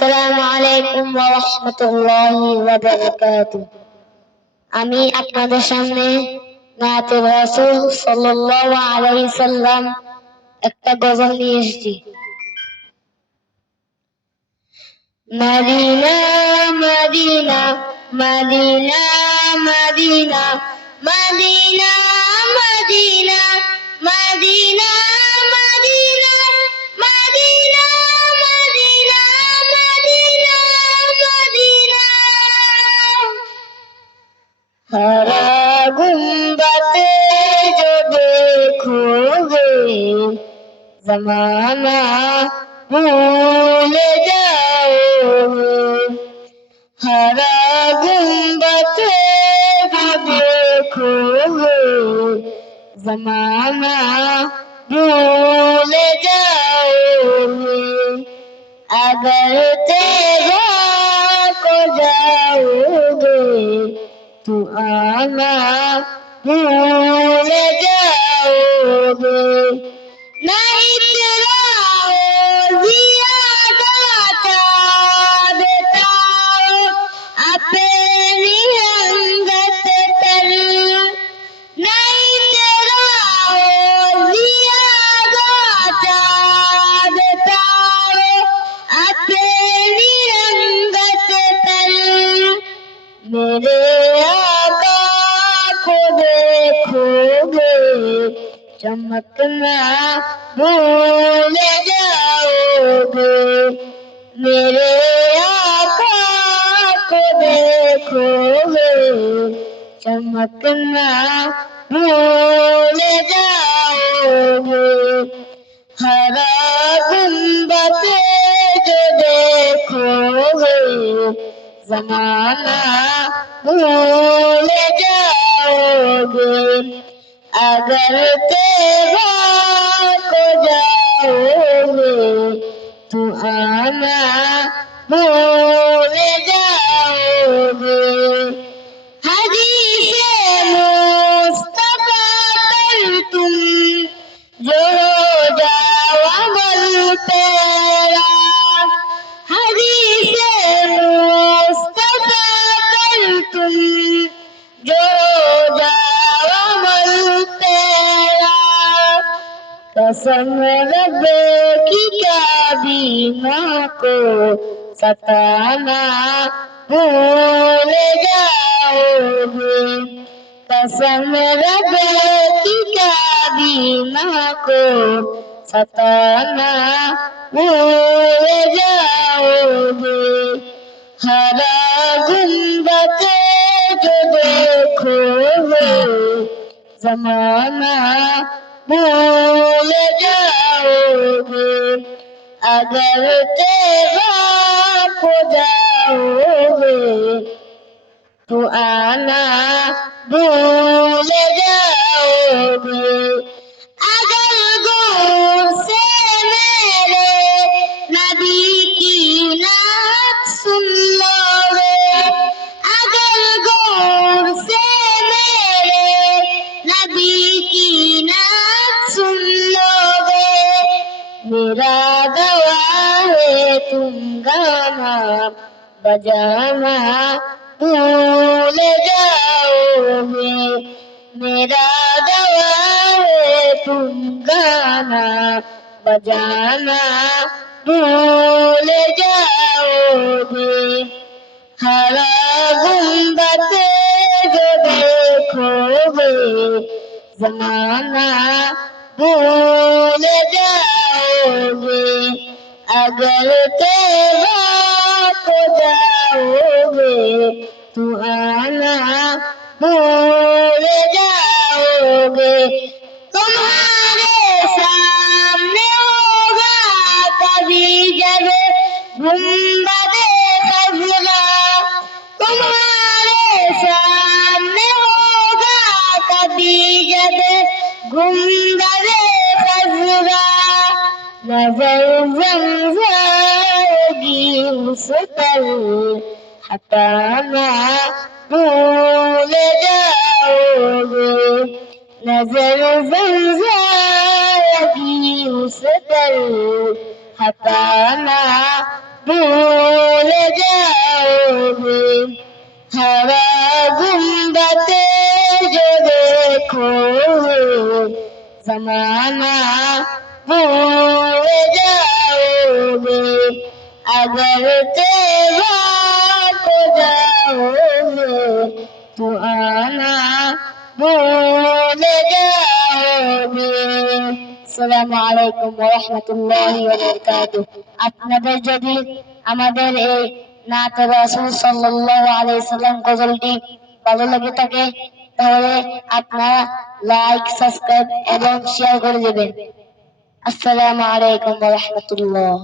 আসসালামু আলাইকুম ওয়া রাহমাতুল্লাহি ওয়া বারাকাতুহু। আমি আপনাদের সামনে নাতে রাসূল সাল্লাল্লাহু আলাইহি সাল্লাম একটা গজল নিয়ে এসেছি। মদিনা মদিনা মদিনা মদিনা মদিনা মদিনা মদিনা মদিনা মদিনা মদিনা মদিনা মদিনা हरा गुंबते जो देखोगे जमाना भूल जाओगे। हरा गुंबते जो देखोगे जमाना भूल जाओगे। अगर तेरा को जाओगे तू आना भूल जाओगे। नहीं तेरा जियादा चाहता अपनी रंगत पर। नहीं तेरा जियादा चाहता अपनी रंगत पर। मेरे आका को देखोगे चमकना भूल जाओगे। मेरे आका को देखोगे चमकना भूल जाओगे। हरा गुंबद जो देखोगे जमाना भूल जाओगे। अगर तेरा को जाओगे तू आना भूल जाओगे। हदीसे मुस्तफा पर तुम जो जाओ अमल तेरा। हदीसे मुस्तफा पर तुम जो जाओ अमल तेरा। कसम रब की काबीना को सताना भूल जाओगे। कसम रब की काबीना को सताना भूल जाओगे। हरा गुंबद जो देखोगे जमाना भूल जाओगे। अगर तेरा को जाओगे तो आना भूल जाओगे। अगर गौर से मेरे नबी की नात सुन लोगे। अगर गौर से मेरे नबी की नात सुन लोगे। मेरा गवाह है तुम गाना बजाना भूल जाओगे। मेरा गवाह है तुम गाना बजाना भूल जाओगे। हरा गुंबद जो देखोगे जमाना भूल जाओगे। अगर तेरा को जाओगे तू आना भूल जाओगे। तुम्हारे सामने होगा कभी जब गुंबदे खज़रा। तुम्हारे सामने होगा कभी जब गुंबदे खज़रा। नजर जम जाएगी उस पर हटाना भूल जाओगे। नजर जम जाएगी उस पर हटाना भूल जाओगे हवा गुम्बते जो देखोगे जमाना भूल जाओगे अगर तेरा को जाओगे तो आना भूल जाओगे। আসসালামু আলাইকুম ওয়া রাহমাতুল্লাহি ওয়া বারাকাতুহু। আপনাদের যদি আমাদের এই নাতে রাসূল সাল্লাল্লাহু আলাইহি সাল্লাম গজলটি ভালো লাগে থাকে তাহলে আপনারা লাইক সাবস্ক্রাইব এবং শেয়ার করে দেবেন। আসসালামু আলাইকুম ওয়া রাহমাতুল্লাহ।